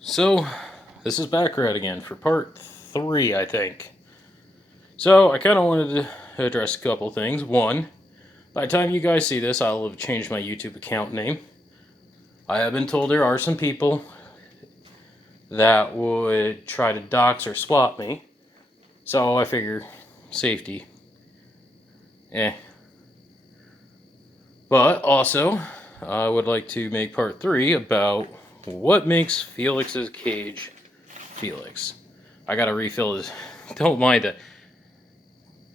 So, this is Backrat again for part 3, I think. So, I kind of wanted to address a couple things. One, by the time you guys see this, I'll have changed my YouTube account name. I have been told there are some people that would try to dox or swap me. So, I figure safety. But also, I would like to make part 3 about what makes Felix's cage Felix. I gotta refill his. Don't mind it.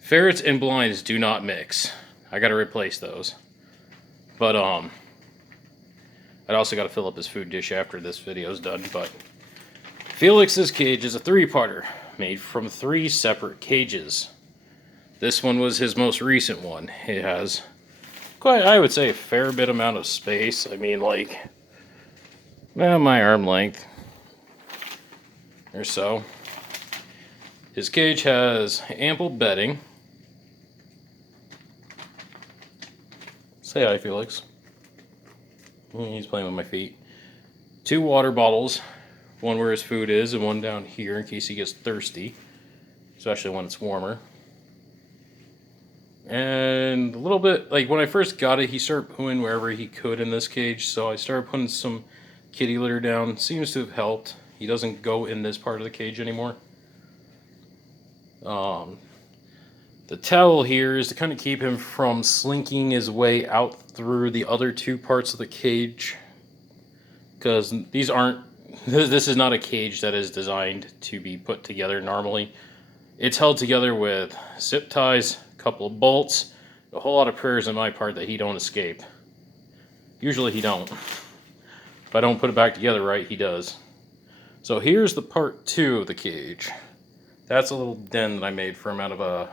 Ferrets and blinds do not mix. I gotta replace those. But I'd also gotta fill up his food dish after this video's done. But Felix's cage is a 3-parter made from 3 separate cages. This one was his most recent one. It has quite, I would say, a fair bit amount of space. I mean, like, well, my arm length or so. His cage has ample bedding. Say hi, Felix. He's playing with my feet. 2 water bottles, one where his food is and one down here in case he gets thirsty, especially when it's warmer. And a little bit, like when I first got it, he started pooing wherever he could in this cage, so I started putting some kitty litter down. Seems to have helped. He doesn't go in this part of the cage anymore. The towel here is to kind of keep him from slinking his way out through the other 2 parts of the cage, because these aren't, this is not a cage that is designed to be put together normally. It's held together with zip ties, a couple of bolts, a whole lot of prayers on my part that he don't escape. Usually he don't. If I don't put it back together right, he does. So here's the part 2 of the cage. That's a little den that I made for him out of a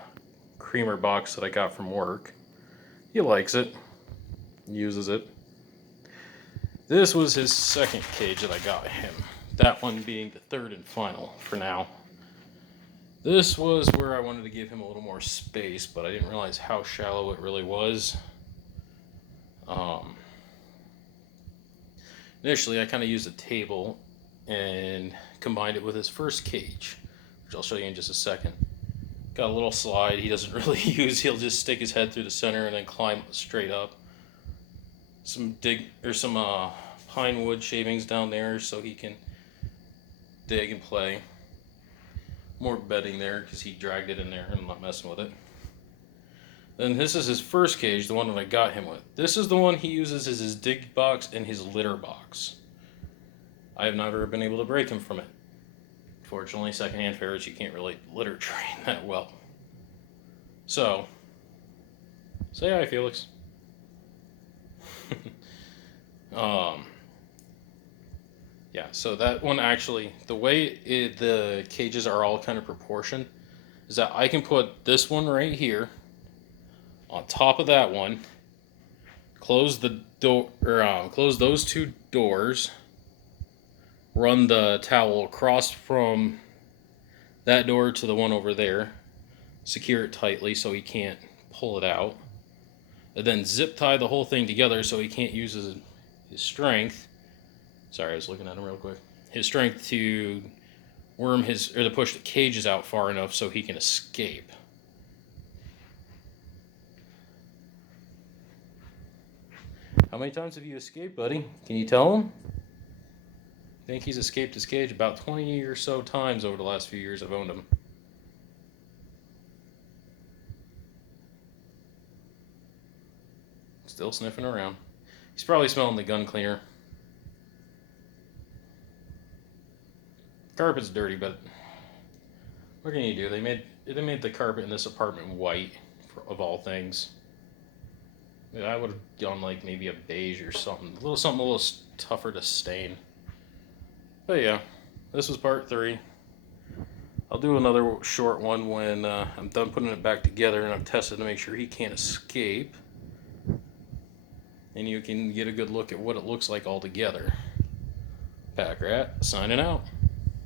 creamer box that I got from work. He likes it. Uses it. This was his second cage that I got him. That one being the 3rd and final for now. This was where I wanted to give him a little more space, but I didn't realize how shallow it really was. Initially, I kind of used a table and combined it with his first cage, which I'll show you in just a second. Got a little slide he doesn't really use. He'll just stick his head through the center and then climb straight up. Some pine wood shavings down there so he can dig and play. More bedding there because he dragged it in there and I'm not messing with it. Then this is his first cage, the one that I got him with. This is the one he uses as his dig box and his litter box. I have never been able to break him from it. Fortunately, secondhand ferrets, you can't really litter train that well. So, say hi, Felix. Yeah, so that one actually, the way the cages are all kind of proportioned is that I can put this one right here on top of that one, close the door, or close those 2 doors, run the towel across from that door to the one over there, secure it tightly so he can't pull it out, and then zip tie the whole thing together so he can't use his strength. Sorry, I was looking at him real quick. His strength to to push the cages out far enough so he can escape. How many times have you escaped, buddy? Can you tell him? I think he's escaped his cage about 20 or so times over the last few years I've owned him. Still sniffing around. He's probably smelling the gun cleaner. Carpet's dirty, but what can you do? They made the carpet in this apartment white, of all things. I would have gone like maybe a beige or something a little tougher to stain. But yeah, this was part 3. I'll do another short one when I'm done putting it back together and I've tested to make sure he can't escape. And you can get a good look at what it looks like all together. Backrat, signing out.